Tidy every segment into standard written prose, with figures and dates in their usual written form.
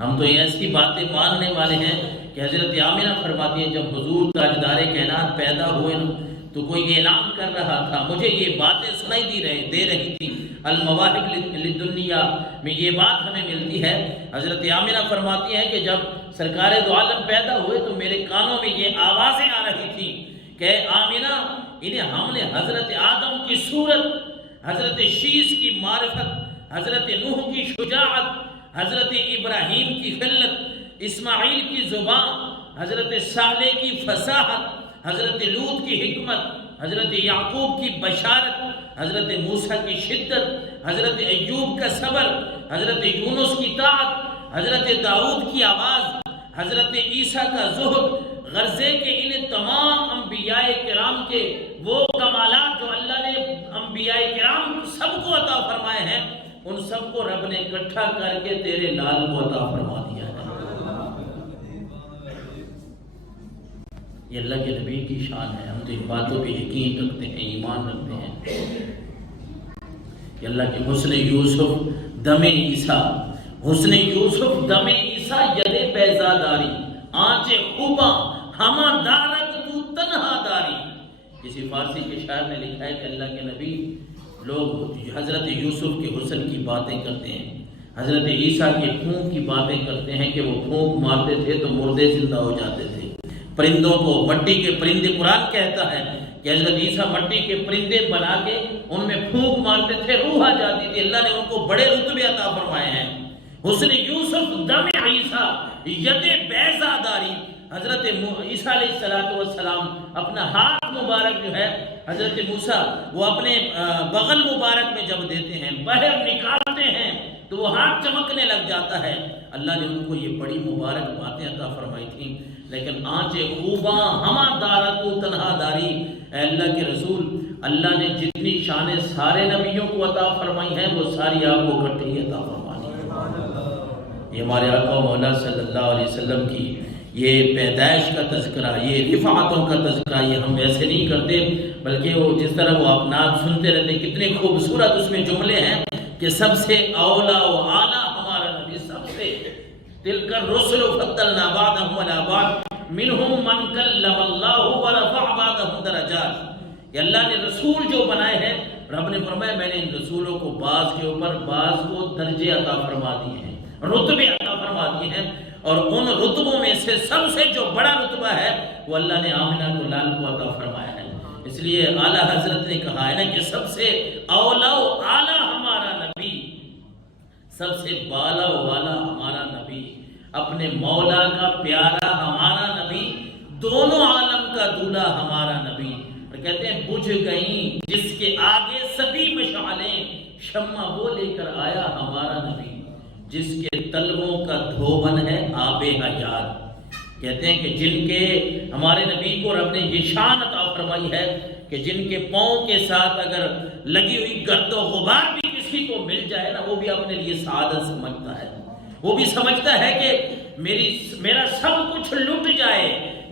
ہم تو ایسی باتیں ماننے والے ہیں کہ حضرت آمنہ فرماتی ہیں جب حضور تاجدار کائنات پیدا ہوئے نا تو کوئی اعلان کر رہا تھا، مجھے یہ باتیں سنائی دے رہی تھی، المواہب للدنیا میں یہ بات ہمیں ملتی ہے۔ حضرت آمنہ فرماتی ہیں کہ جب سرکار دو عالم پیدا ہوئے تو میرے کانوں میں یہ آوازیں آ رہی تھی کہ آمنہ انہیں ہم نے حضرت آدم کی صورت، حضرت شیس کی معرفت، حضرت نوح کی شجاعت، حضرت ابراہیم کی خلت، اسماعیل کی زبان، حضرت صالح کی فصاحت، حضرت لوط کی حکمت، حضرت یعقوب کی بشارت، حضرت موسیٰ کی شدت، حضرت ایوب کا صبر، حضرت یونس کی طاعت، حضرت داؤد کی آواز، حضرت عیسیٰ کا زہد، غرضے کے ان تمام انبیاء کرام کے وہ کمالات جو اللہ نے انبیاء کرام سب کو عطا فرمائے ہیں، ان سب کو رب نے اکٹھا کر کے تیرے لال کو عطا فرما دیا ہے۔ یہ اللہ کے نبی کی شان ہے، ہم تو ان باتوں پہ یقین رکھتے ہیں، ایمان رکھتے ہیں کہ اللہ کے حسن یوسف دم عیسیٰ، حسن یوسف دم عیسیٰ ید بیضاداری، آنچ خوباں ہما دارت تو تنہا داری۔ کسی فارسی کے شاعر نے لکھا ہے کہ اللہ کے نبی لوگ حضرت یوسف کے حسن کی باتیں کرتے ہیں، حضرت عیسیٰ کے پھونک کی باتیں کرتے ہیں کہ وہ پھونک مارتے تھے تو مردے زندہ ہو جاتے تھے، پرندوں کو مٹی کے پرندے، قرآن کہتا ہے کہ حضرت عیسیٰ مٹی کے پرندے بنا کے ان میں پھونک مارتے تھے، روح آ جاتی تھی۔ اللہ نے ان کو بڑے رتبے عطا فرمائے ہیں۔ حسن یوسف دم عیسیٰ ید بیضاداری، حضرت عیسیٰ علیہ السلام اپنا ہاتھ مبارک جو ہے حضرت موسیٰ وہ اپنے بغل مبارک میں جب دیتے ہیں، باہر نکالتے ہیں تو وہ ہاتھ چمکنے لگ جاتا ہے۔ اللہ نے ان کو یہ بڑی مبارک باتیں عطا فرمائی تھیں، لیکن آنچ خوباں ہما دارت و تنہا داری، اے اللہ کے رسول، اللہ نے جتنی شانیں سارے نبیوں کو عطا فرمائی ہیں وہ ساری آپ کو اکٹھی عطا فرمانی ہے۔ یہ ہمارے آقا مولا صلی اللہ علیہ وسلم کی یہ پیدائش کا تذکرہ، یہ رفعتوں کا تذکرہ، یہ ہم ایسے نہیں کرتے، بلکہ وہ جس طرح وہ آپ نعت سنتے رہتے ہیں، کتنے خوبصورت اس میں جملے ہیں کہ سب سے اولا و اعلیٰ ہمارا نبی، سب سے تلک الرسل فضلنا بعضهم علی بعض منہم من کلم اللہ ورفع بعضهم درجات۔ کہ اللہ نے رسول جو بنائے ہیں، رب نے فرمایا میں نے ان رسولوں کو بعض کے اوپر بعض کو درجے عطا فرما دیے ہیں، رتبے عطا فرما دیے ہیں، اور ان رتبوں میں سے سب سے جو بڑا رتبہ ہے وہ اللہ نے آمنہ کو لال کو عطا فرمایا ہے۔ اس لیے اعلیٰ حضرت نے کہا ہے نا کہ سب سے اولا و اعلیٰ ہمارا نبی، سب سے بالا و والا ہمارا نبی، اپنے مولا کا پیارا ہمارا نبی، دونوں عالم کا دولہا ہمارا نبی۔ اور کہتے ہیں بجھ گئیں جس کے آگے سبھی مشعلیں، شمع وہ لے کر آیا ہمارا نبی، جس کے تلووں کا دھوون ہے آب حیات۔ کہتے ہیں کہ جن کے ہمارے نبی کو رب نے یہ شان عطا فرمائی ہے کہ جن کے پاؤں کے ساتھ اگر لگی ہوئی گرد و غبار بھی کسی کو مل جائے نا، وہ بھی اپنے لیے سعادت سمجھتا ہے، وہ بھی سمجھتا ہے کہ میرا سب کچھ لٹ جائے،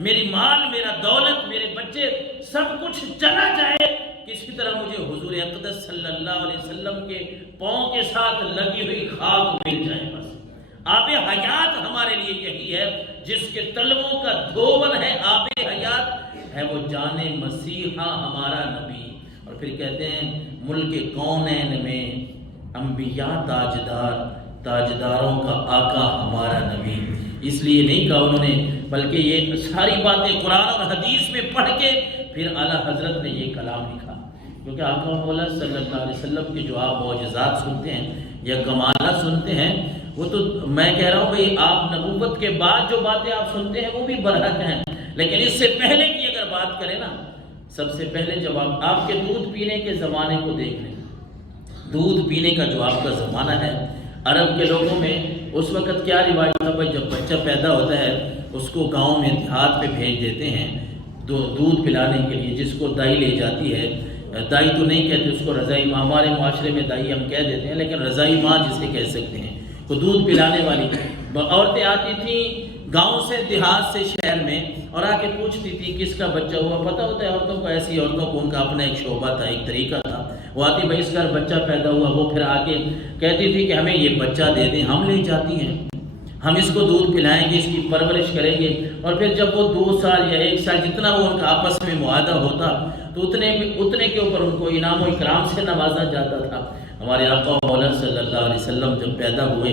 میری مال، میرا دولت، میرے بچے، سب کچھ چلا جائے، کسی طرح مجھے حضور اقدس صلی اللہ علیہ وسلم کے پاؤں کے ساتھ لگی ہوئی خاک مل جائے بس۔ آب حیات ہمارے لیے یہی ہے، جس کے تلووں کا دھوون ہے آب حیات، ہے وہ جان مسیحا ہمارا نبی۔ اور پھر کہتے ہیں ملک کونین میں انبیاء تاجدار، تاجداروں کا آقا ہمارا نبی۔ اس لیے نہیں کہا انہوں نے، بلکہ یہ ساری باتیں قرآن اور حدیث میں پڑھ کے پھر اعلیٰ حضرت نے یہ کلام لکھا، کیونکہ آقا مولا صلی اللہ علیہ وسلم کے جو آپ معجزات سنتے ہیں یا کمالات سنتے ہیں، وہ تو میں کہہ رہا ہوں بھئی آپ نبوت کے بعد جو باتیں آپ سنتے ہیں وہ بھی برحق ہیں، لیکن اس سے پہلے کی اگر بات کریں نا، سب سے پہلے جب آپ کے دودھ پینے کے زمانے کو دیکھ لیں، دودھ پینے کا جو آپ کا زمانہ ہے، عرب کے لوگوں میں اس وقت کیا رواج تھا بھائی، جب بچہ پیدا ہوتا ہے اس کو گاؤں میں دیہات پہ بھیج دیتے ہیں دودھ پلانے کے لیے، جس کو دائی لے جاتی ہے، دائی تو نہیں کہتے اس کو، رضائی ماں، ہمارے معاشرے میں دائی ہم کہہ دیتے ہیں، لیکن رضائی ماں جسے کہہ سکتے ہیں، وہ دودھ پلانے والی عورتیں آتی تھیں گاؤں سے، دیہات سے شہر میں، اور آ کے پوچھتی تھی کس کا بچہ ہوا۔ پتہ ہوتا ہے عورتوں کو، ایسی عورتوں کو ان کا اپنا ایک شعبہ تھا، ایک طریقہ تھا، وہ آتی بھائی اس گھر بچہ پیدا ہوا، وہ پھر آ کے کہتی تھی کہ ہمیں یہ بچہ دے دیں، ہم لے جاتی ہیں، ہم اس کو دودھ پلائیں گے، اس کی پرورش کریں گے، اور پھر جب وہ 2 سال یا 1 سال جتنا وہ ان کا آپس میں معاہدہ ہوتا تو اتنے کے اوپر ان کو انعام و اکرام سے نوازا جاتا تھا۔ ہمارے آقا مولا صلی اللہ علیہ وسلم جب پیدا ہوئے،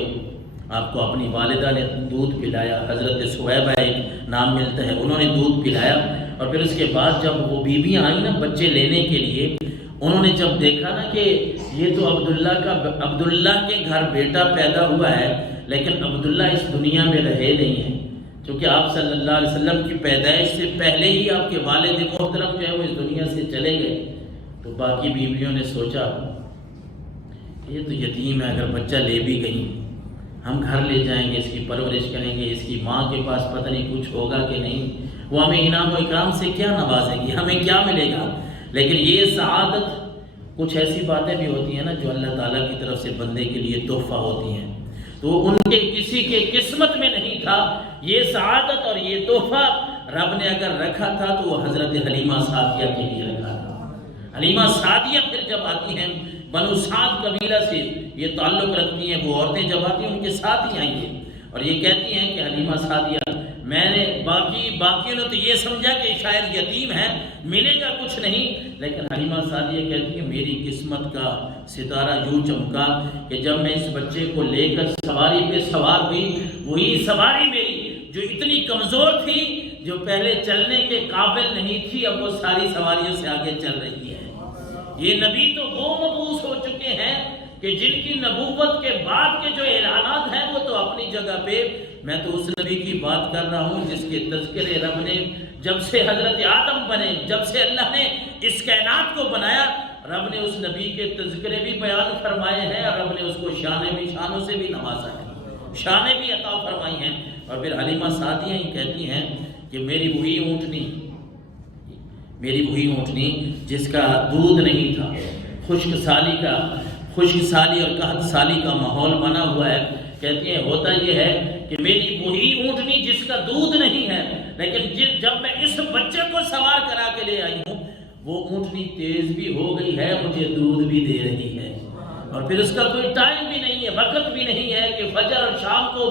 آپ کو اپنی والدہ نے دودھ پلایا، حضرت سویبہ ایک نام ملتا ہے، انہوں نے دودھ پلایا، اور پھر اس کے بعد جب وہ بیویاں آئیں نا بچے لینے کے لیے، انہوں نے جب دیکھا نا کہ یہ تو عبداللہ کے گھر بیٹا پیدا ہوا ہے، لیکن عبداللہ اس دنیا میں رہے نہیں ہیں، چونکہ آپ صلی اللہ علیہ وسلم کی پیدائش سے پہلے ہی آپ کے والد محترم جو ہے وہ اس دنیا سے چلے گئے، تو باقی بیویوں نے سوچا یہ تو یتیم ہے، اگر بچہ لے بھی گئی ہم گھر لے جائیں گے، اس کی پرورش کریں گے، اس کی ماں کے پاس پتہ نہیں کچھ ہوگا کہ نہیں، وہ ہمیں انعام و اکرام سے کیا نوازیں گی، ہمیں کیا ملے گا۔ لیکن یہ سعادت، کچھ ایسی باتیں بھی ہوتی ہیں نا جو اللہ تعالیٰ کی طرف سے بندے کے لیے تحفہ ہوتی ہیں، تو ان کے کسی کے قسمت میں نہیں تھا یہ سعادت، اور یہ تحفہ رب نے اگر رکھا تھا تو وہ حضرت حلیمہ سعدیہ کے لیے رکھا تھا۔ حلیمہ سعدیہ پھر جب آتی ہیں، بنو سعد قبیلہ سے یہ تعلق رکھتی ہیں، وہ عورتیں جب آتی ہیں ان کے ساتھ ہی آئیں گے، اور یہ کہتی ہیں کہ حلیمہ سعدیہ، میں نے باقیوں نے تو یہ سمجھا کہ شاید یتیم ہے، ملے گا کچھ نہیں، لیکن حلیمہ سعدیہ کہتی ہے میری قسمت کا ستارہ یوں چمکا کہ جب میں اس بچے کو لے کر سواری پہ سوار ہوئی، وہی سواری میری جو اتنی کمزور تھی، جو پہلے چلنے کے قابل نہیں تھی، اب وہ ساری سواریوں سے آگے چل رہی ہے۔ یہ نبی تو وہ مبعوث ہو چکے ہیں کہ جن کی نبوت کے بعد کے جو اعلانات ہیں وہ تو اپنی جگہ پہ، میں تو اس نبی کی بات کر رہا ہوں جس کے تذکرے رب نے جب سے حضرت آدم بنے، جب سے اللہ نے اس کائنات کو بنایا، رب نے اس نبی کے تذکرے بھی بیان فرمائے ہیں، اور رب نے اس کو شانوں سے بھی نوازا ہے، شانیں بھی عطا فرمائی ہیں۔ اور پھر حلیمہ سعدیہ ہی کہتی ہیں کہ میری وہی اونٹنی جس کا دودھ نہیں تھا، خشک سالی اور قحط سالی کا ماحول بنا ہوا ہے، کہتی ہیں ہوتا یہ ہے کہ میری وہی اونٹنی جس کا دودھ نہیں ہے، لیکن جب میں اس بچے کو سوار کرا کے لے آئی ہوں، وہ اونٹنی تیز بھی ہو گئی ہے، مجھے دودھ بھی دے رہی ہے، اور پھر اس کا کوئی ٹائم بھی نہیں ہے، وقت بھی نہیں ہے کہ فجر اور شام کو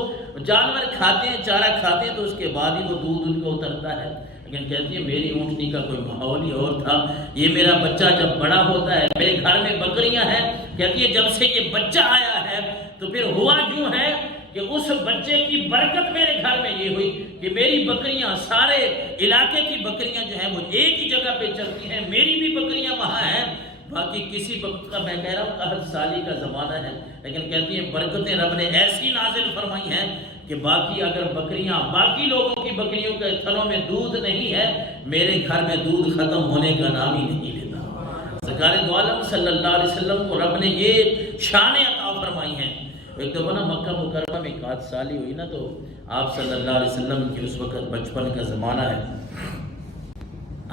جانور کھاتے ہیں، چارہ کھاتے ہیں تو اس کے بعد ہی وہ دودھ ان کو اترتا ہے، لیکن کہتی ہے میری اونٹنی کا کوئی ماحول ہی اور تھا۔ یہ میرا بچہ جب بڑا ہوتا ہے، میرے گھر میں بکریاں ہیں، کہتی ہے جب سے یہ بچہ آیا ہے تو پھر ہوا یوں ہے کہ اس بچے کی برکت میرے گھر میں یہ ہوئی کہ میری بکریاں، سارے علاقے کی بکریاں جو ہیں وہ ایک ہی جگہ پہ چلتی ہیں، میری بھی بکریاں وہاں ہیں، باقی کسی وقت کا میں کہہ رہا ہوں قحط سالی کا زمانہ ہے، لیکن کہتی ہیں برکتیں رب نے ایسی نازل فرمائی ہیں کہ باقی لوگوں کی بکریوں کے تھنوں میں دودھ نہیں ہے، میرے گھر میں دودھ ختم ہونے کا نام ہی نہیں لیتا۔ سرکار دو عالم صلی اللہ علیہ وسلم کو رب نے یہ شانیں عطا فرمائی ہیں۔ ایک دفعہ نا مکہ مکرمہ میں قحط سالی ہوئی نا، تو آپ صلی اللہ علیہ وسلم کی اس وقت بچپن کا زمانہ ہے،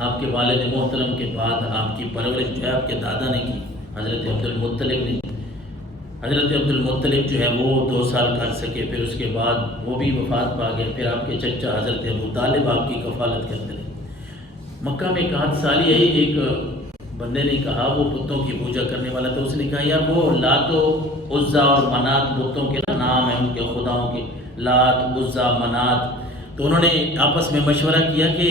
آپ کے والد محترم کے بعد آپ کی پرورش جو ہے آپ کے دادا نے کی، حضرت عبدالمطلب نے۔ حضرت عبدالمطلب جو ہے وہ 2 سال کر سکے، پھر اس کے بعد وہ بھی وفات پا گئے، پھر آپ کے چچا حضرت ابو طالب آپ کی کفالت کرتے رہے۔ مکہ میں قحط سالی ہے، ایک بندے نے کہا، وہ بتوں کی پوجا کرنے والا تھا، اس نے کہا یار وہ لات و عزا اور منات بتوں کے نام ہیں ان کے خداؤں کے، لات، عزا، منات، تو انہوں نے آپس میں مشورہ کیا کہ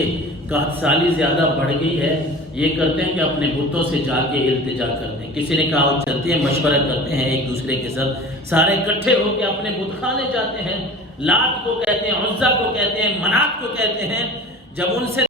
قحط سالی زیادہ بڑھ گئی ہے، یہ کرتے ہیں کہ اپنے بتوں سے جا کے التجا کرتے ہیں۔ کسی نے کہا وہ چلتے ہیں، مشورہ کرتے ہیں ایک دوسرے کے ساتھ، سارے اکٹھے ہو کے اپنے بت خانے جاتے ہیں، لات کو کہتے ہیں، عزا کو کہتے ہیں، منات کو کہتے ہیں، جب ان سے